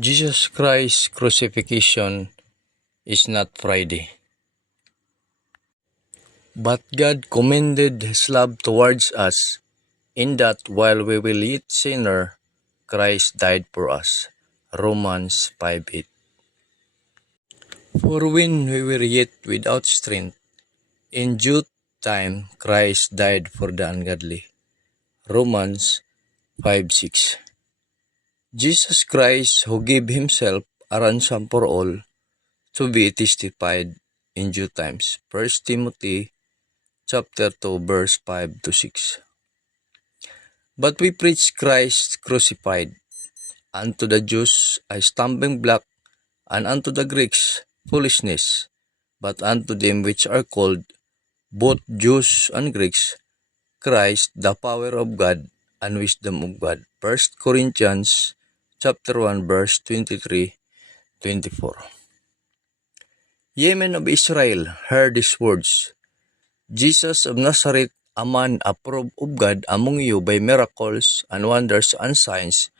Jesus Christ's crucifixion is not Friday. But God commended His love towards us, in that while we were yet sinners, Christ died for us. Romans 5:8. For when we were yet without strength, in due time Christ died for the ungodly. Romans 5:6. Jesus Christ, who gave Himself a ransom for all, to be testified in due times. 1 Timothy chapter 2 verse 5 to 6. But we preach Christ crucified, unto the Jews a stumbling block, and unto the Greeks foolishness, but unto them which are called, both Jews and Greeks, Christ the power of God and wisdom of God. 1 Corinthians chapter 1 verse 23-24. Ye men of Israel, hear these words. Jesus of Nazareth, a man approved of God among you by miracles and wonders and signs,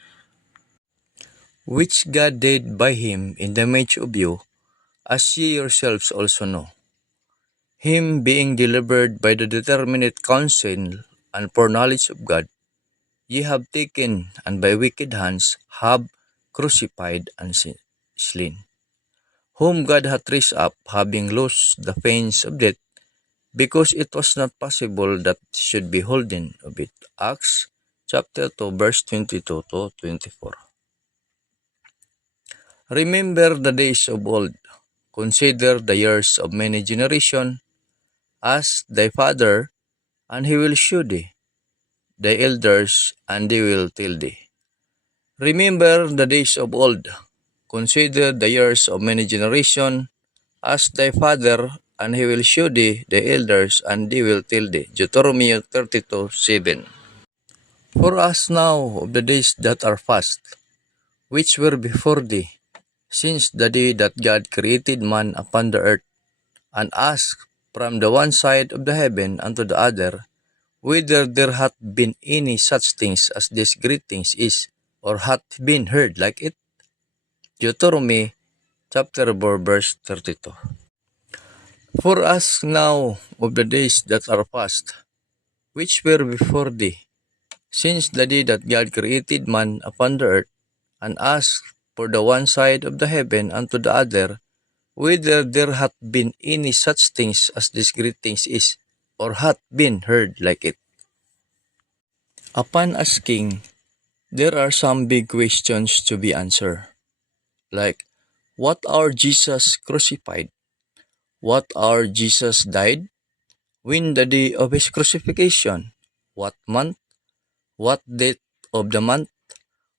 which God did by him in the midst of you, as ye yourselves also know. Him being delivered by the determinate counsel and foreknowledge of God, ye have taken, and by wicked hands have crucified and slain, whom God hath raised up, having loosed the pains of death, because it was not possible that should be holden of it. Acts chapter 2 verse 22-24. Remember the days of old, consider the years of many generations. Ask thy father, and he will shew thee, thy elders, and they will tell thee. Remember the days of old, consider the years of many generations. Ask thy father, and he will shew thee, the elders, and they will tell thee. Deuteronomy 32:7. For us now of the days that are past, which were before thee, since the day that God created man upon the earth, and asked from the one side of the heaven unto the other, whether there hath been any such things as these great things is, or hath been heard like it. Deuteronomy chapter 4 verse 32. For us now of the days that are past, which were before thee, since the day that God created man upon the earth, and asked for the one side of the heaven unto the other, whether there hath been any such things as these great things is, or hath been heard like it. Upon asking, there are some big questions to be answered, like, what our Jesus crucified? What our Jesus died? When the day of his crucifixion? What month? What date of the month?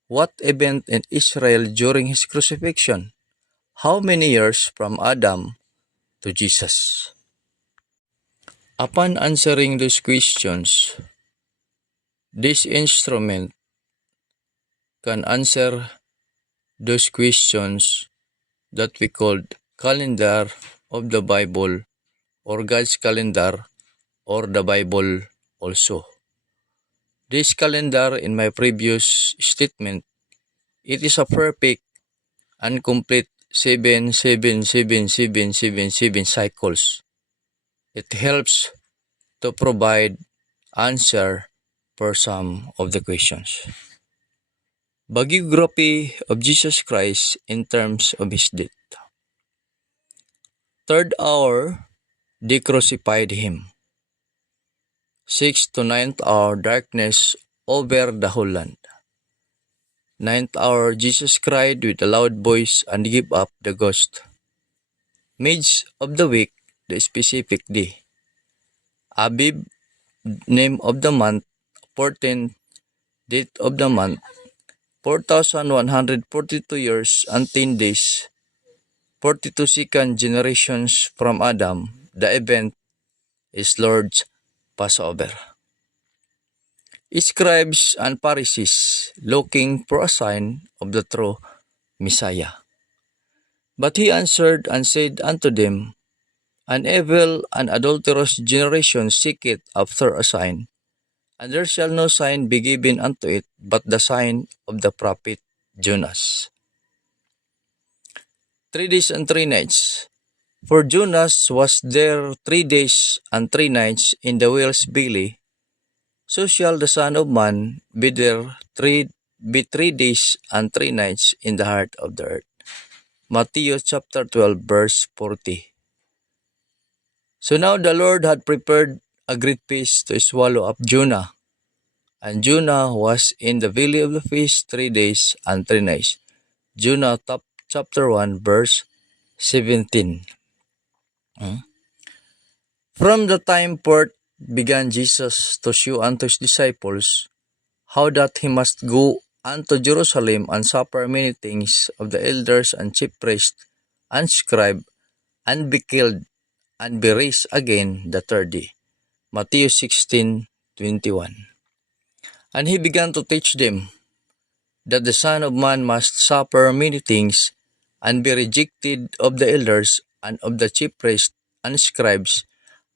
What event in Israel during his crucifixion? How many years from Adam to Jesus? Upon answering these questions, this instrument can answer those questions that we called calendar of the Bible, or God's calendar, or the Bible also. This calendar, in my previous statement, it is a perfect and complete 7 cycles. It helps to provide answer for some of the questions. Biography of Jesus Christ in terms of his death. Third hour, they crucified him. 6th to 9th hour, darkness over the whole land. 9th hour, Jesus cried with a loud voice and gave up the ghost. Midst of the week, the specific day. Abib, name of the month. 14th, date of the month. 4,142 years and 10 days. 42 second generations from Adam. The event is Lord's Passover. Scribes and Pharisees looking for a sign of the true Messiah. But he answered and said unto them, an evil and adulterous generation seeketh after a sign, and there shall no sign be given unto it but the sign of the prophet Jonas. 3 days and 3 nights. For Jonas was there 3 days and 3 nights in the whale's belly, so shall the Son of Man be 3 days and 3 nights in the heart of the earth. Matthew chapter 12 verse 40. So now the Lord had prepared a great fish to swallow up Jonah, and Jonah was in the belly of the fish 3 days and 3 nights. Jonah chapter 1 verse 17. From the time forth began Jesus to shew unto his disciples how that he must go unto Jerusalem and suffer many things of the elders and chief priests and scribes, and be killed, and be raised again the third day. Matthew 16:21. And he began to teach them that the Son of Man must suffer many things, and be rejected of the elders and of the chief priests and scribes,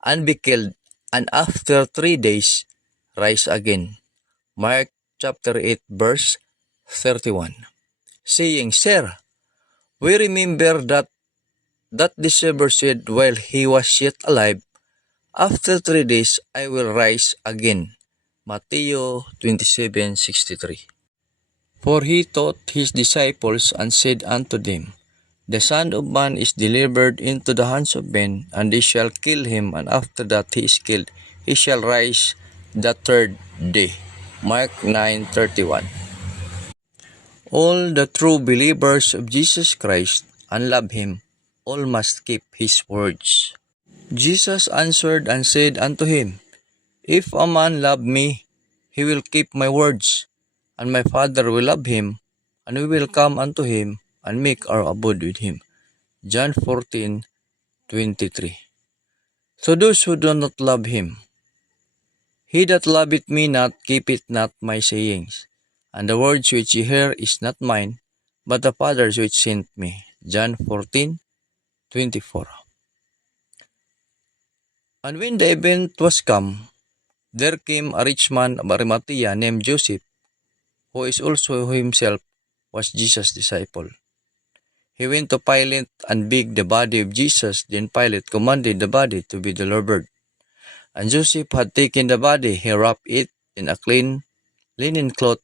and be killed, and after 3 days rise again. Mark chapter 8 verse 31. Saying, Sir, we remember that deceiver said while he was yet alive, after 3 days I will rise again. Matthew 27:63. For he taught his disciples and said unto them, The Son of Man is delivered into the hands of men, and they shall kill him, and after that he is killed, he shall rise the third day. Mark 9:31. All the true believers of Jesus Christ and love him, all must keep his words. Jesus answered and said unto him, If a man love me, he will keep my words, and my Father will love him, and we will come unto him, and make our abode with him. John 14:23. So those who do not love him, he that loveth me not keepeth not my sayings, and the words which ye hear is not mine, but the Father's which sent me. John 14:24. And when the event was come, there came a rich man of Arimathea named Joseph, who is also himself was Jesus' disciple. He went to Pilate and begged the body of Jesus. Then Pilate commanded the body to be delivered. And Joseph had taken the body, he wrapped it in a clean linen cloth,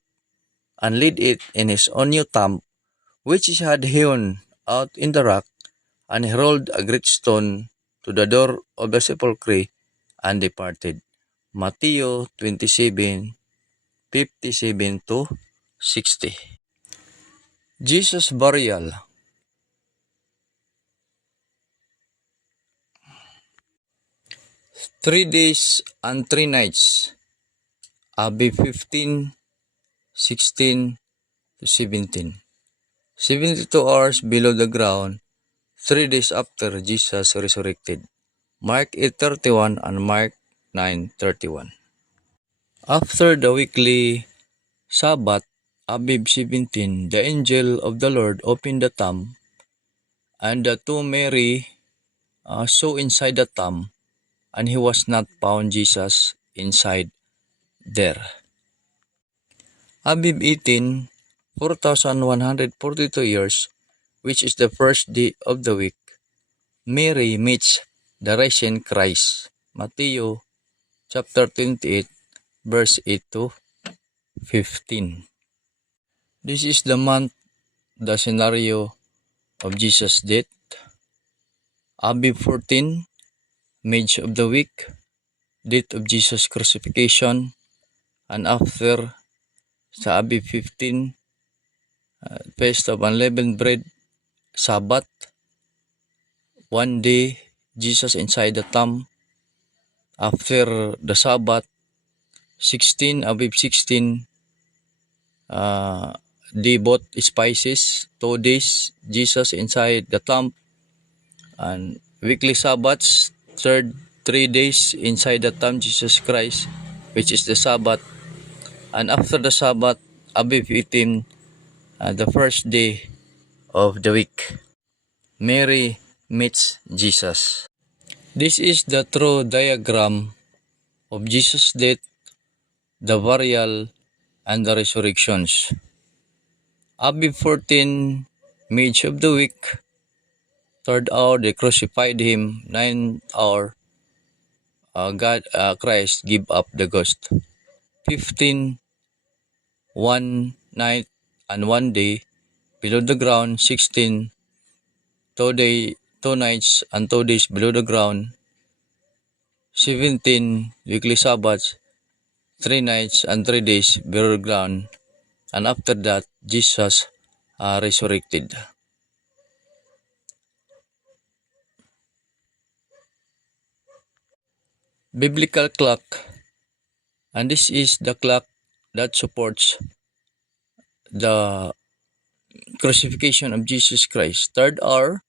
and laid it in his own new tomb, which he had hewn out in the rock, and he rolled a great stone to the door of the sepulchre, and departed. Matthew 27:57 to 60. Jesus' burial. 3 days and 3 nights. Abi 15:16 to 17. 72 hours below the ground, 3 days after Jesus resurrected. Mark 8:31 and Mark 9:31. After the weekly Sabbath, Abib 17, the angel of the Lord opened the tomb, and the two Mary saw inside the tomb, and he was not found Jesus inside there. Abib 18, 4,142 years, which is the first day of the week, Mary meets the risen Christ. Matthew chapter 28, verse 8 to 15. This is the month, the scenario of Jesus' death. Abib 14, Mage of the week, date of Jesus' crucifixion, and after sa Abib 15, Feast of Unleavened Bread, Sabbath, one day, Jesus inside the tomb. After the Sabbath, 16, Abib 16, they bought spices, 2 days, Jesus inside the tomb. And weekly Sabbaths, 3 days inside the tomb, Jesus Christ, which is the Sabbath. And after the Sabbath, Abib 15, the first day of the week, Mary meets Jesus. This is the true diagram of Jesus' death, the burial, and the resurrections. Abib 14, Mage of the week, Third hour, they crucified him. Ninth hour, Christ give up the ghost. 15, one night and 1 day below the ground. 16, 2 nights and 2 days below the ground. 17, weekly Sabbaths, 3 nights and 3 days below the ground. And after that, Jesus resurrected. Biblical clock, and this is the clock that supports the crucifixion of Jesus Christ. Third hour,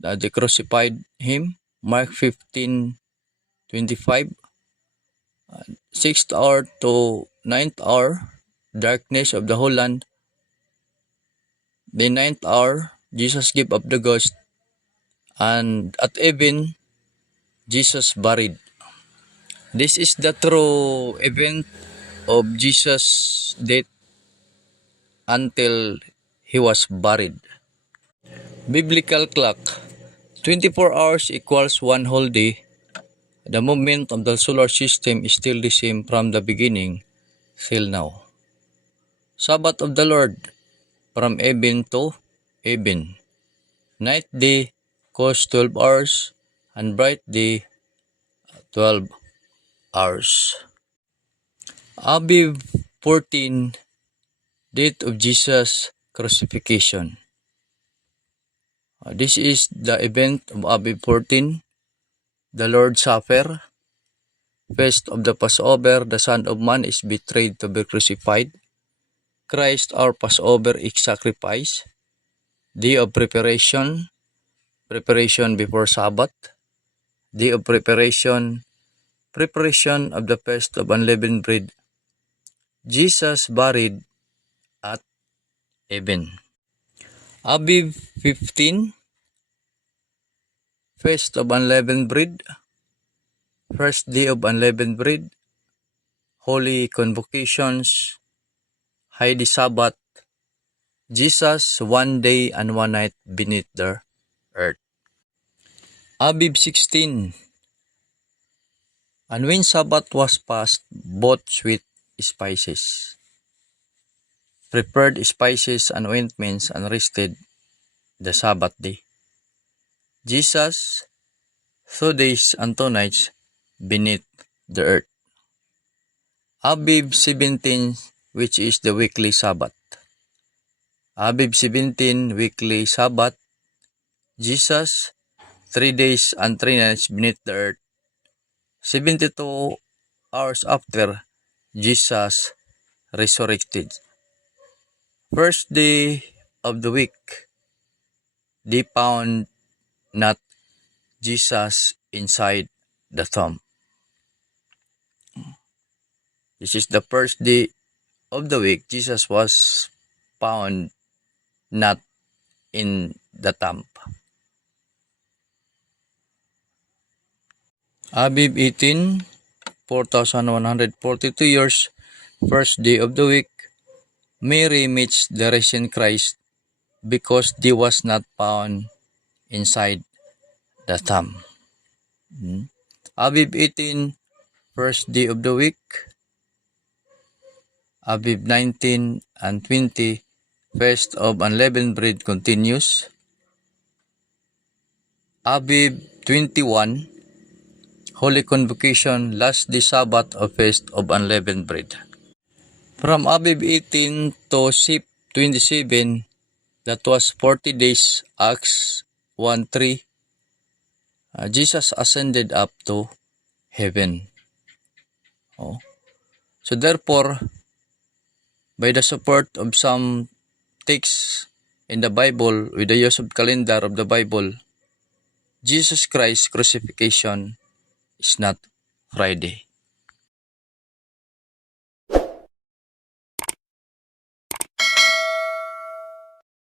they crucified him. Mark 15:25. Sixth hour to ninth hour, darkness of the whole land. The ninth hour, Jesus gave up the ghost. And at even, Jesus buried. This is the true event of Jesus' death until he was buried. Biblical clock. 24 hours equals one whole day. The movement of the solar system is still the same from the beginning till now. Sabbath of the Lord, from even to even. Night day costs 12 hours and bright day 12 hours. Aviv 14, date of Jesus' crucifixion. This is the event of Aviv 14, the Lord's Supper, feast of the Passover, the Son of Man is betrayed to be crucified, Christ our Passover is sacrifice, day of preparation, preparation before Sabbath, day of preparation, preparation of the feast of unleavened bread, Jesus buried at even. Aviv 15, feast of unleavened bread, first day of unleavened bread, holy convocations, high Sabbath, Jesus 1 day and 1 night beneath the earth. Aviv 16, and when Sabbath was past, bought sweet spices, prepared spices and ointments, and rested the Sabbath day. Jesus 2 days and 2 nights beneath the earth. Aviv 17, which is the weekly Sabbath. Aviv 17, weekly Sabbath. Jesus 3 days and 3 nights beneath the earth. 72 hours after Jesus resurrected. First day of the week, they found not Jesus inside the tomb. This is the first day of the week. Jesus was found not in the tomb. Aviv 18, 4,142 years, first day of the week, Mary meets the risen Christ because he was not found inside the tomb. Aviv 18, first day of the week. Aviv 19 and 20, feast of unleavened bread continues. Aviv 21, holy convocation, last day Sabbath of feast of unleavened bread. From Aviv 18 to Sip 27, that was 40 days, Acts 1:3. Jesus ascended up to heaven. So therefore, by the support of some texts in the Bible, with the use of calendar of the Bible, Jesus Christ's crucifixion is not Friday.